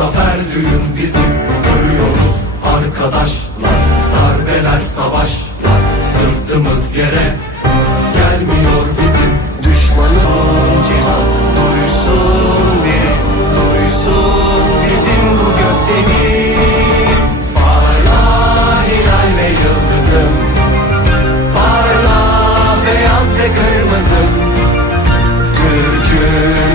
Zafer düğün bizim Görüyoruz arkadaşlar. Darbeler savaşlar Sırtımız yere Gelmiyor bizim. Düşmanın cihan Duysun biriz Duysun bizim bu gökdeniz. Parla hilal ve yıldızım Parla beyaz ve kırmızım. Türk'ün